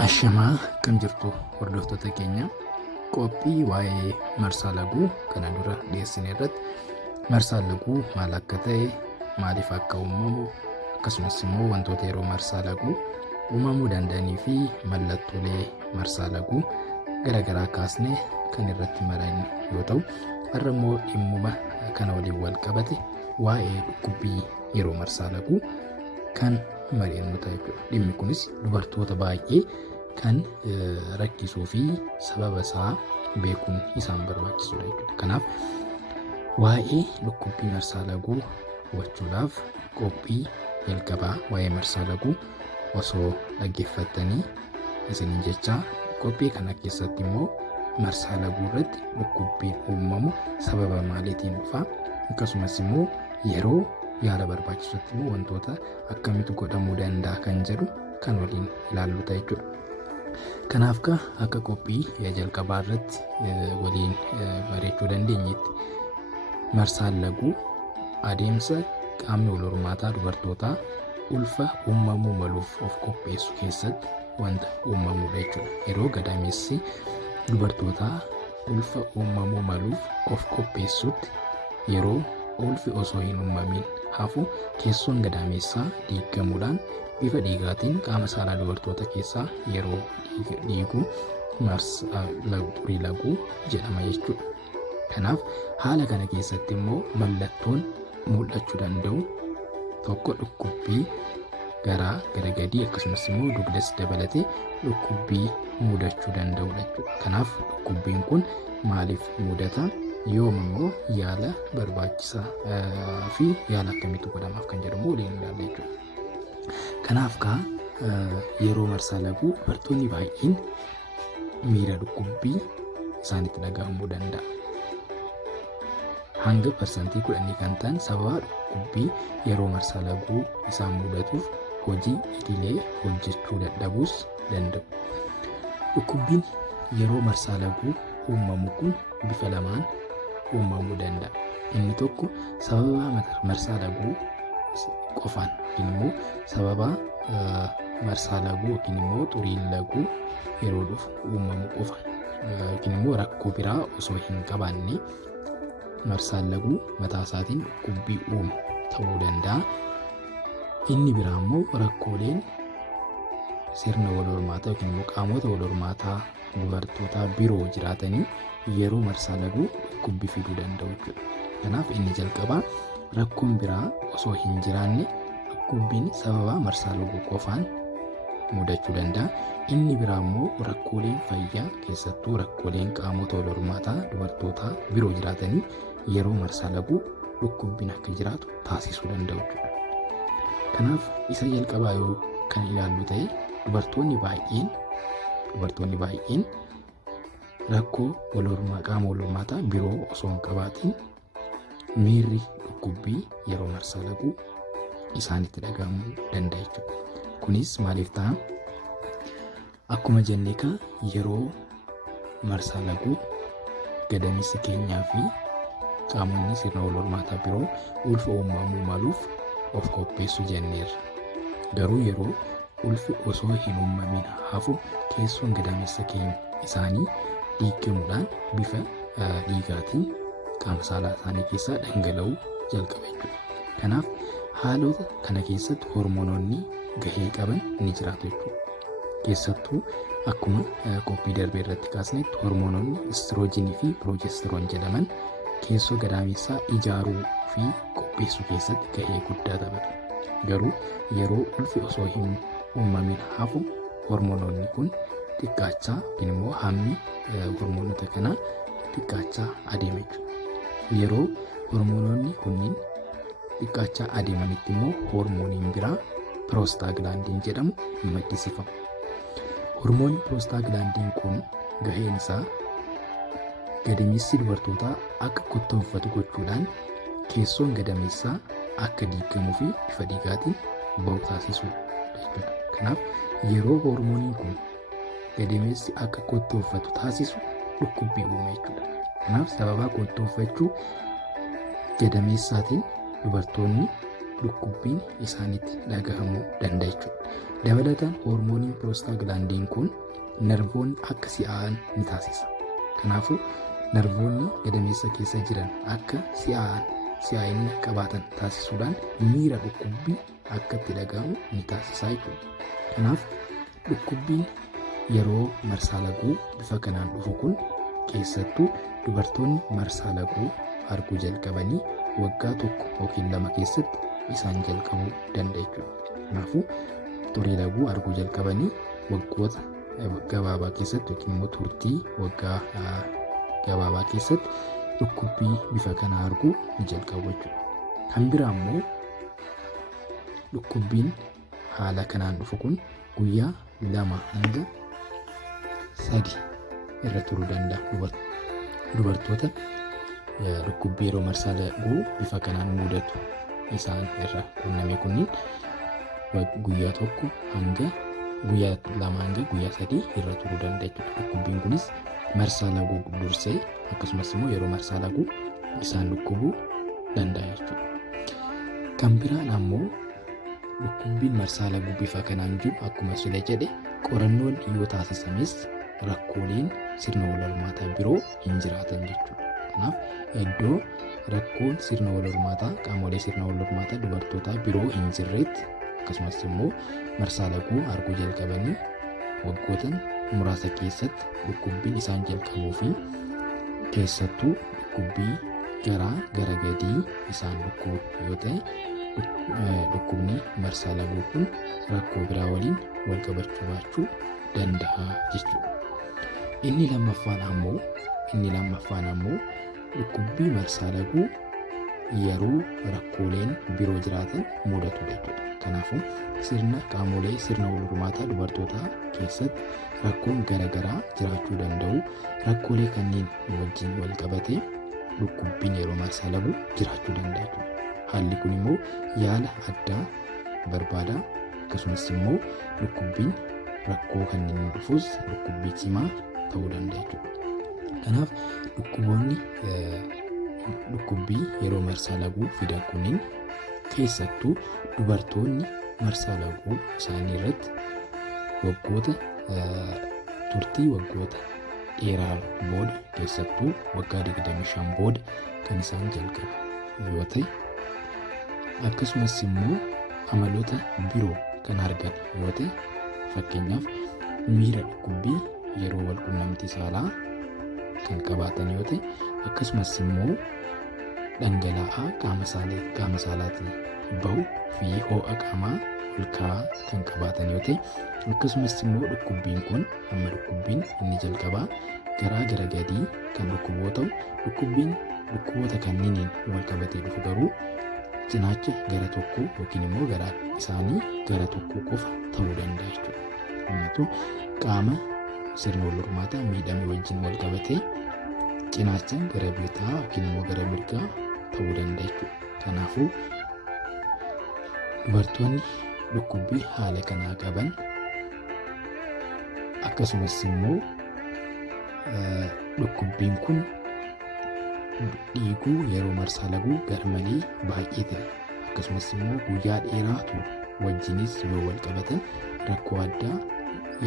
Ashamaa kan jirtu hordoftoota keenya qophii waa'ee marsaa laguu kana dura dhiyeessine irratti marsaan laguu maal akka ta'e, maaliif akka uumamu, akkasumas immoo wantoota yeroo marsaa laguu uumamuu danda'anii fi mallattoolee marsaa laguu garaagaraa kaasnee kan irratti maranne yoo ta'u, har'a immoo dhimmuma kana waliin wal qabate waa'ee dhukkubbii yeroo marsaa laguu kan mari'annu ta'a jechuudha. Dhimmi kunis dubartoota baay'ee kan rakkisuu fi sababa isaa beekuun isaan barbaachisudha jechuudha. Kanaaf waa'ee dhukkubbii marsaa laguu hubachuudhaaf qophii jalqabaa waa'ee marsaa laguu osoo dhaggeeffattanii isiniin jecha qophii kana keessatti immoo marsaa laguu irratti dhukkubbiin uumamu sababa maaliitiin dhufa, akkasumas immoo yeroo yaala barbaachisutti immoo wantoota akkamitti godhamuu danda'a kan jedhu kan waliin ilaallu ta'a jechuudha. Kanaaf akka qophii jalqabaa irratti waliin bareechuu dandeenyetti marsaan laguu adeemsa qaamni wal hormaataa dubartootaa ulfa uumamuu maluuf of qopheessu keessatti wanta uumamudha jechuudha. Yeroo gadameessi dubartootaa ulfa uumamuu maluuf of qopheessutti yeroo ulfi osoo hin uumamin hafu keessoon gadameessaa diigamuudhaan bifa dhiigaatiin qaama saalaa dubartoota keessaa yeroo dhiigu xurii laguu jedhama jechuudha. Kanaaf haala kana keessatti immoo mallattoon mul'achuu danda'u tokko dhukkubbii garaa gara gadii akkasumas immoo dugdas dabalatee dhukkubbii mudachuu danda'udha jechuudha. Kanaaf dhukkubbiin kun maaliif mudata? Yoom immoo yaala barbaachisaa fi yaala akkamitti godhamaaf kan jedhamu waliin ilaalla jechuudha. Kanaaf yeroo marsaa laguu dubartoonni baay'een miira dhukkubbii isaanitti dhaga'amuu danda'a. Hanga parsantii 10 kan ta'an sababa dhukkubbii yeroo marsaa laguu isaan mudatuuf hojii idilee hojjechuu dadhabuus danda'u. Dhukkubbiin yeroo marsaa laguu uumamu kun bifa lamaan uumamuu danda'a. Inni tokko sababa marsaa laguu qofaan yookiin immoo sababa marsaa laguu yookiin immoo xuriin laguu yeroo dhufu uumamu qofa yookiin immoo rakkoo biraa osoo hin qabaanne marsaan laguu mataa isaatiin dhukkubbii uumu ta'uu danda'a. Inni biraa immoo rakkooleen sirna wal hormaataa yookiin immoo qaamota wal hormaataa dubartootaa biroo jiraatanii yeroo marsaa laguu dhukkubbii fiduu danda'u jechuudha. Kanaaf inni jalqabaa rakkoon biraa osoo hin jiraanne dhukkubbiin sababa marsaa laguu qofaan mudachuu danda'a. Inni biraa immoo rakkooleen fayyaa keessattuu rakkooleen qaamota wal hormaataa dubartootaa biroo jiraatanii yeroo marsaa laguu dhukkubbiin akka jiraatu taasisuu danda'u jechuudha. Kanaaf isa jalqabaa yoo kan ilaallu ta'e dubartoonni baay'een rakkoo qaama wal hormaataa biroo osoo hin qabaatiin miirri dhukkubbii yeroo marsaa laguu isaanitti dhaga'amuu danda'a jechuudha. Kunis maaliif ta'a? Akkuma jennee yeroo marsaa laguu gadameessi keenyaa fi qaamonni sirna wal hormaataa biroo ulfa uumamuu maluuf of qopheessu jenneerra. Garuu yeroo ulfi osoo hin uumamin hafu keessoon gadameessa keenya isaanii diigamuudhaan bifa dhiigaatiin qaama saalaa isaanii keessaa dhangala'uu jalqaba jechuudha. Kanaaf haalota kana keessatti hormoononni gahee qaban ni jiraatu jechuudha. Keessattuu akkuma qophii darbee irratti kaasnetti hormoononni istiroojiinii fi piroojestiroon jedhaman keessoo gadameessaa ijaaruu fi qopheessuu keessatti gahee guddaa taphatu. Garuu yeroo ulfi osoo hin uumamin hafu hormoononni kun xiqqaachaa yookiin immoo hammi hormoonota kanaa xiqqaachaa adeema jechuudha. Yeroo hormoononni kunniin xiqqaachaa adeemanitti immoo hormooniin biraa piroostaaglaandiin jedhamu ni maddisiifama. Hormoonni piroostaaglaandiin kun gaheen isaa gadameessi dubartootaa akka kottoonfatu gochuudhaan keessoon gadameessaa akka diigamuu fi bifa dhiigaatiin ba'u taasisuu jechuudha. Kanaaf yeroo hormooniin kun gadameessi akka kottoonfatu taasisu dhukkubbii uume jechuudha. Kanaaf sababa kottoonfachuu gadameessaatiin dubartoonni dhukkubbiin isaanitti dhagahamuu danda'a jechuudha. Dabalataan hoormooniin piroostaaglaandiin kun narvoonni akka si'aa'an ni taasisa. Kanaafuu narvoonni gadameessa keessa jiran akka si'aa'ina qabaatan taasisuudhaan miira dhukkubbii akka itti dhagahamu ni taasisa jechuudha. Kanaaf dhukkubbiin yeroo marsaa laguu bifa kanaan dhufu kun keessattuu dubartoonni marsaa laguu arguu jalqabanii waggaa 1 yookiin 2 keessatti isaan jalqabuu danda'a jechuudha. Kanaafuu xurii laguu arguu jalqabanii waggoota gabaabaa keessatti yookiin immoo turtii waggaa gabaabaa keessatti dhukkubbii bifa kanaa arguu ni jalqabu jechuudha. Kan biraa immoo dhukkubbiin haala kanaan dhufu kun guyyaa 2 hanga 3 irra turuu danda'a. Dubartoota dhukkubbii yeroo marsaa laguu bifa kanaan mudatu isaan irra qunname kunniin guyyaa 1 hanga guyyaa 2 hanga guyyaa 3 irra turuu danda'a jechuudha. Dhukkubbiin kunis marsaa laguu dursee akkasumas immoo yeroo marsaa laguu isaan dhukkubuu danda'a jechuudha. Kan biraan ammoo dhukkubbiin marsaa laguu bifa kanaan jiru akkuma sila jedhe qorannoon yoo taasisames rakkooleen sirna wal hormaataa biroo hin jiraatan jechuudha. Kanaaf iddoo rakkoon sirna wal hormaataa qaamolee sirna wal hormaataa dubartootaa biroo hin jirretti akkasumas immoo marsaa laguu arguu jalqabanii waggoota muraasa keessatti dhukkubbiin isaan jalqabuu fi keessattuu dhukkubbii gara gadii isaan dhukkubu yoo ta'e dhukkubni marsaa laguu kun rakkoo biraa waliin wal qabachuu baachuu danda'a jechuudha. Inni lammaffaan ammoo dhukkubbii marsaa laguu yeroo rakkooleen biroo jiraatan mudatu jechuudha. Kanaafuu qaamolee sirna wal hormaataa dubartootaa keessatti rakkoon garaagaraa jiraachuu danda'u. Rakkoolee kanneen wajjin wal qabatee dhukkubbiin yeroo marsaa laguu jiraachuu danda'a jechuudha. Haalli kun immoo yaala addaa barbaada. Akkasumas immoo dhukkubbiin rakkoo kanneen dhufus dhukkubbii cimaa ta'uu danda'a jechuudha. Kanaaf dhukkubbii yeroo marsaa laguu fidan kunniin keessattuu dubartoonni marsaa laguu isaanii irratti turtii waggoota dheeraa booda keessattuu waggaa 25 booda kan isaan jalqabu yoo ta'e akkasumas immoo amaloota biroo kan argan yoo ta'e fakkeenyaaf miira dhukkubbii yeroo wal qunnamtii saalaa kan qabaatan yoo ta'e akkasumas immoo dhangala'aa qaama saalaatiin bahu fi ho'a qaamaa ol ka'aa kan qabaatan yoo ta'e akkasumas immoo dhukkubbiin inni jalqabaa gara gadii kan dhukkubu yoo ta'u dhukkuboota kanneeniin wal qabatee dhufu garuu cinaacha gara tokko yookiin immoo garaa isaanii gara tokko qofa ta'uu danda'a jechuudha. Kanaafuu qaama sirna wal hormaataa miidhame wajjin wal qabatee cinaacha gara bitaa yookiin immoo gara mirgaa ta'uu danda'a jechuudha. Kanaafuu dubartoonni dhukkubbii haala kanaa qaban akkasumas immoo dhukkubbiin kun dhiiguu yeroo marsaa laguu garmalee baay'ee ta'e akkasumas immoo guyyaa dheeraa turu wajjinis yoo wal qabatan rakkoo addaa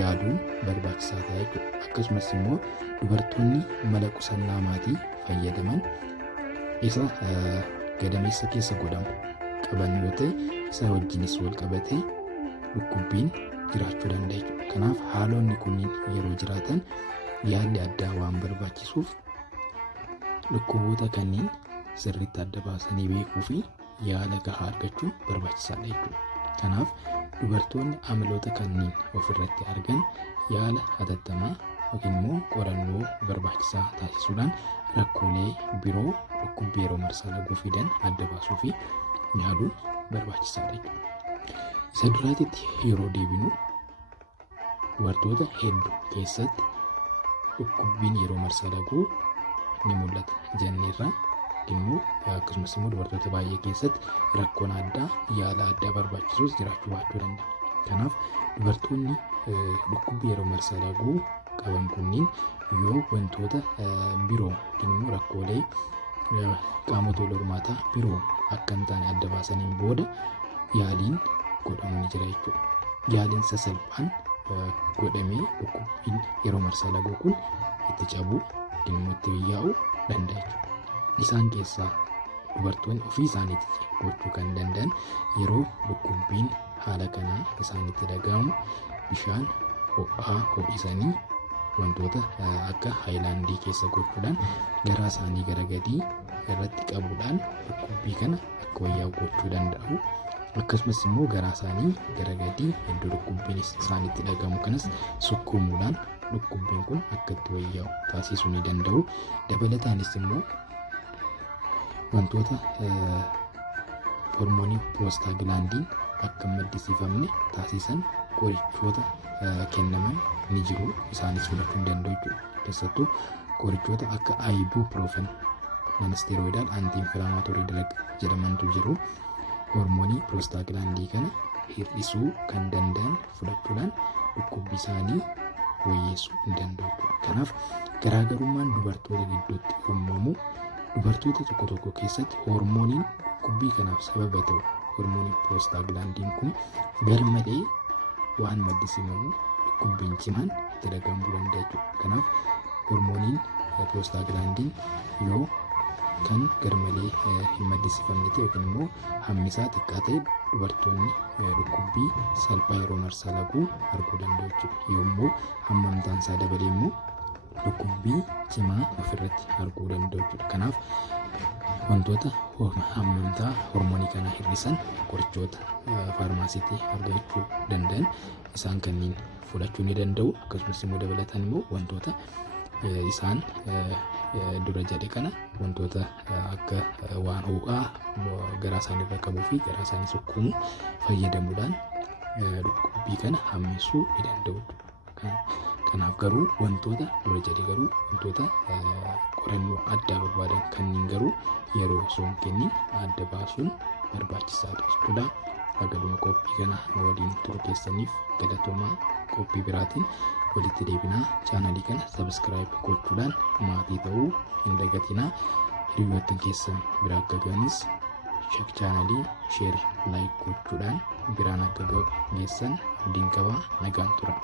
yaaduun barbaachisaa ta'a jechuudha. Akkasumas immoo dubartoonni mala qusannaa maatii fayyadaman isa gadameessa keessa godhamu qaban yoo ta'e isa wajjinis wal qabatee dhukkubbiin jiraachuu danda'a jechuudha. Kanaaf haalonni kunniin yeroo jiraatan yaalli addaa waan barbaachisuuf dhukkuboota kanneen sirriitti adda baasanii beekuu fi yaala gahaa argachuun barbaachisaadha jechuudha. Kanaaf dubartoonni amaloota kanneen ofirratti argan yaala hatattamaa yookiin immoo qorannoo barbaachisaa taasisuudhaan rakkoolee biroo dhukkubbii yeroo marsaa laguu fidan adda baasuu fi yaaluun barbaachisaadha jechuudha. Isa duraatitti yeroo deebinu dubartoota hedduu keessatti dhukkubbiin yeroo marsaa laguu ni mul'ata jenneerra immoo akkasumas immoo dubartoota baay'ee keessatti rakkoon addaa yaala addaa barbaachisus jiraachuu baachuu danda'a. Kanaaf dubartoonni dhukkubbii yeroo marsaa laguu qaban kunniin yoo wantoota biroo yookiin immoo rakkoolee qaamota wal hormaataa biroo akka hin taane adda baasaniin booda yaaliin godhamu ni jira jechuudha. Yaaliin sasalphaan godhamee dhukkubbiin yeroo marsaa laguu kun itti cabuu dhimma itti yaa'uu danda'a jechuudha. Isaan keessaa dubartoonni ofii isaaniitti gochuu kan danda'an yeroo dhukkubbiin haala kanaa isaanitti dhaga'amu bishaan ho'aa ho'isanii wantoota akka haayilaandii keessa gochuudhaan garaa isaanii gara gadii irratti qabuudhaan dhukkubbii kana akka wayyaa'u gochuu danda'u. Akkasumas immoo garaa isaanii gara gadii iddoo dhukkubbiin isaanitti dhagahamu kanas sukkuumuudhaan dhukkubbiin kun akka itti wayyaa'u taasisuu ni danda'u. Dabalataanis immoo wantoota hormoonii piroostaaglaandiin akka hin maddisiifamne taasisan qorichoota kennaman ni jiru. Isaanis fudhachuu hin danda'u jechuudha. Keessattuu qorichoota akka ibuprofen non-steroidal anti-inflammatory drug jedhamantu jiru. Hormoonii piroostaaglaandii kana hir'isuu kan danda'an fudhachuudhaan dhukkubbii isaanii wayyeessuu hin danda'u jechuudha. Kanaaf garaagarummaan dubartoota gidduutti uumamu dubartoota tokko tokko keessatti hormooniin dhukkubbii kanaaf sababa ta'u hormoonii piroostaaglaandiin kun garmalee waan maddisiifamu dhukkubbiin cimaan itti dhagahamuu danda'a jechuudha. Kanaaf hormooniin piroostaaglaandiin yoo kan garmalee hin maddisiifamne ta'e yookiin immoo hammisaa xiqqaa ta'e dubartoonni dhukkubbii salphaa yeroo marsaa laguu arguu danda'u jechuudha. Yommuu hammamtaan isaa dabalee immoo dhukkubbii cimaa ofirratti arguu danda'u jechuudha. Kanaaf wantoota hammamtaa hormoonii kanaa hir'isan qorichoota faarmaasiitii argachuu danda'an isaan kanneen fudhachuu ni danda'u. Akkasumas immoo dabalataan immoo wantoota isaan dura jedhe kana wantoota akka waan ho'aa garaa isaanii irra qabuu fi garaa isaanii sukkuumuu fayyadamuudhaan dhukkubbii kana hammeessuu ni danda'u. Kanaaf garuu wantoota dura jedhe garuu wantoota qorannoo addaa barbaadan kanneen garuu yeroo osoo hin kennin adda baasuun barbaachisaadha jechuudha. Hagaduma qophii kana nu waliin turuu keessaniif galatoomaa. Qophii biraatiin walitti deebinaa. Chaanalii kana sabiskiraayib gochuudhaan maatii ta'uu hin dagatinaa. Hiriyoottan keessan bira akka gahanis chaanalii sheer laayik gochuudhaan biraan akka geessan abdiin qabaa. Nagaan tura.